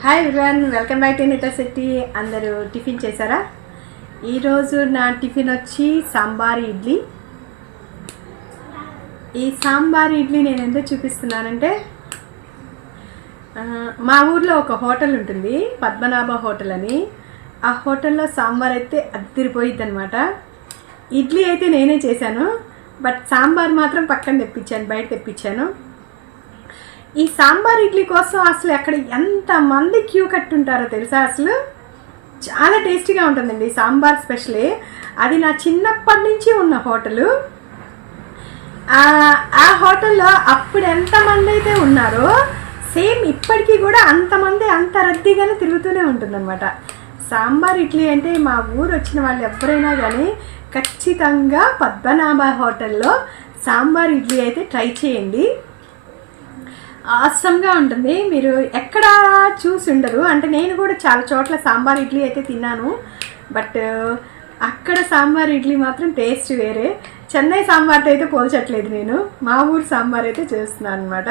Hi everyone welcome back to Nita Shetty అందరూ tiffin చేశారా? ఈరోజు నా టిఫిన్ వచ్చి సాంబార్ ఇడ్లీ. ఈ సాంబార్ ఇడ్లీ నేను ఎందుకు చూపిస్తున్నానంటే మా ఊర్లో ఒక హోటల్ ఉంటుంది పద్మనాభ హోటల్ అని. ఆ హోటల్లో సాంబార్ అయితే అద్దరిపోయిద్ది అనమాట ఇడ్లీ అయితే నేనే చేశాను బట్ సాంబార్ మాత్రం పక్కన తెప్పించాను బయట తెప్పించాను. ఈ సాంబార్ ఇడ్లీ కోసం అసలు అక్కడ ఎంతమంది క్యూ కట్టుంటారో తెలుసా అసలు? చాలా టేస్టీగా ఉంటుందండి సాంబార్ స్పెషలే. అది నా చిన్నప్పటి నుంచి ఉన్న హోటలు. ఆ హోటల్లో అప్పుడు ఎంతమంది అయితే ఉన్నారో సేమ్ ఇప్పటికీ కూడా అంతమంది అంత రద్దీగానే తిరుగుతూనే ఉంటుందన్నమాట. సాంబార్ ఇడ్లీ అంటే మా ఊరు వచ్చిన వాళ్ళు ఎవరైనా కానీ ఖచ్చితంగా పద్మనాభ హోటల్లో సాంబార్ ఇడ్లీ అయితే ట్రై చేయండి. ఆసంగా ఉంటుంది. మీరు ఎక్కడ చూసి ఉండరు. అంటే నేను కూడా చాలా చోట్ల సాంబార్ ఇడ్లీ అయితే తిన్నాను. బట్ అక్కడ సాంబార్ ఇడ్లీ మాత్రం టేస్ట్ వేరే. చెన్నై సాంబార్తో అయితే పోల్చట్లేదు నేను. మా ఊరు సాంబార్ అయితే చేస్తున్నాను అనమాట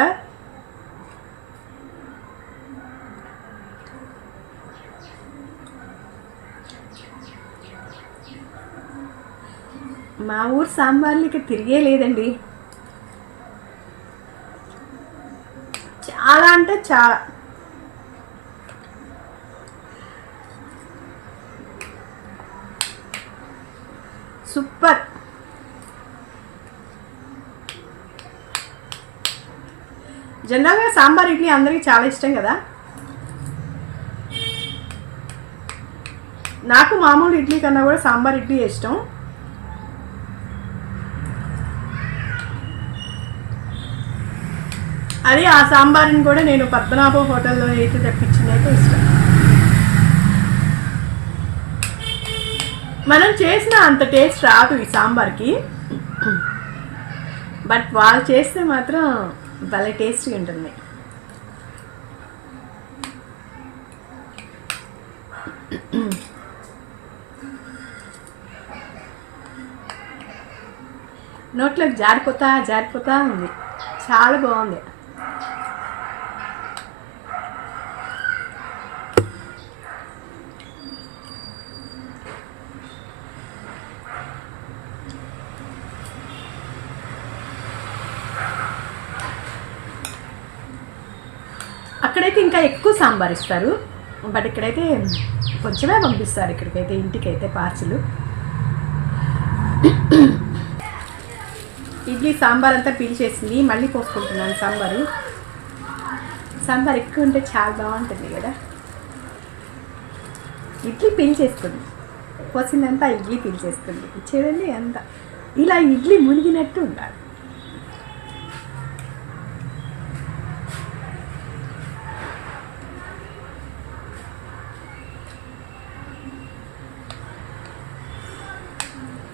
మా ఊరు సాంబార్లు ఇక తిరిగే లేదండి. చాలా అంటే చాలా సూపర్. జనరల్గా సాంబార్ ఇడ్లీ అందరికీ చాలా ఇష్టం కదా? నాకు మామూలు ఇడ్లీ కన్నా కూడా సాంబార్ ఇడ్లీ ఇష్టం. అది ఆ సాంబార్ని కూడా నేను పద్మనాభ హోటల్లో అయితే తెప్పించింది అయితే ఇష్టం. మనం చేసిన అంత టేస్ట్ రాదు ఈ సాంబార్కి. బట్ వాళ్ళు చేస్తే మాత్రం భలే టేస్టీగా ఉంటుంది. నోట్లోకి జారిపోతా జారిపోతా ఉంది. చాలా బాగుంది. అక్కడైతే ఇంకా ఎక్కువ సాంబార్ ఇస్తారు. బట్ ఇక్కడైతే కొంచెమే పంపిస్తారు. ఇక్కడికైతే ఇంటికైతే పార్సల్. ఇడ్లీ సాంబార్ అంతా పీల్చేసింది. మళ్ళీ పోసుకుంటున్నాను సాంబారు. సాంబార్ ఎక్కువ ఉంటే చాలా బాగుంటుంది కదా. ఇడ్లీ పీల్చేసుకుంది పోసిందంతా ఇడ్లీ పీల్చేసుకుంది చూడండి అంత. ఇలా ఇడ్లీ మునిగినట్టు ఉండాలి.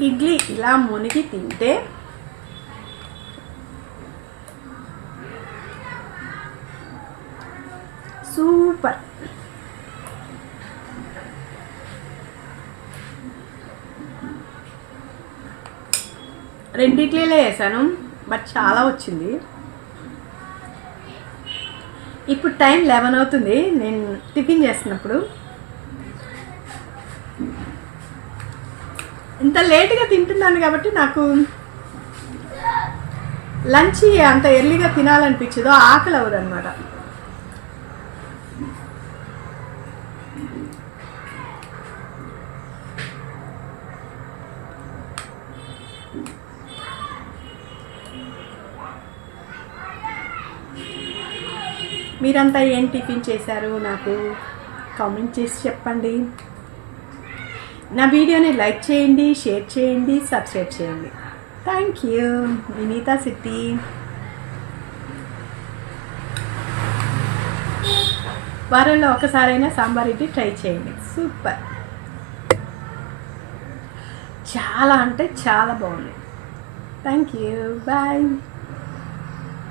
ఇడ్లీ ఇలా మునిగి తింటే సూపర్. రెండు ఇడ్లీలే వేసాను బట్ చాలా వచ్చింది. ఇప్పుడు టైం లెవెన్ అవుతుంది నేను టిఫిన్ చేస్తున్నప్పుడు. ఇంత లేట్గా తింటున్నాను కాబట్టి నాకు లంచ్ అంత ఎర్లీగా తినాలనిపించదో ఆకలి అవ్వదు అనమాట మీరంతా ఏం టిఫిన్ చేశారు? నాకు కామెంట్ చేసి చెప్పండి. నా వీడియోని లైక్ చేయండి షేర్ చేయండి సబ్స్క్రైబ్ చేయండి. థ్యాంక్ యూ వినీతా సిట్టి వారంలో ఒకసారైనా సాంబార్ ఇడ్లీ ట్రై చేయండి. సూపర్ చాలా అంటే చాలా బాగుంది. Thank you bye